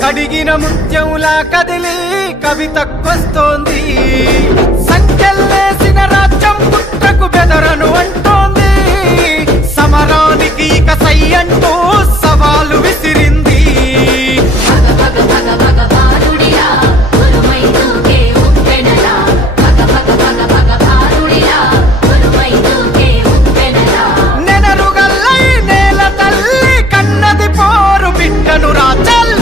కడిగిన ముత్యంలా కదిలి కవితకొస్తోంది. సంఖ్యలేసిన రాజ్యం పుట్టకు బెదరను అంటోంది. సమరానికి ఇక సై అంటూ సవాలు విసిరింది. నెనరుగల్లై నేల తల్లి కన్నది పోరు బిడ్డను రాజల్.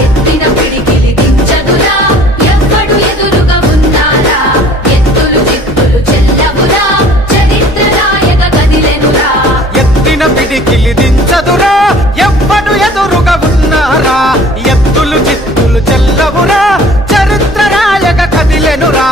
దించదురా ఎవ్వడు ఎదురుగా ఉన్నారా, ఎత్తులు చిత్తులు చెల్లవురా, చరిత్ర రాయక కదిలెనురా.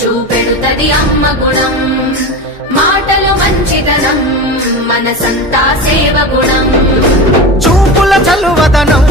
చూపెడుతది అమ్మ గుణం, మాటలు మంచిదనం, మనసంతా సేవ గుణం. చూపుల చలువదనం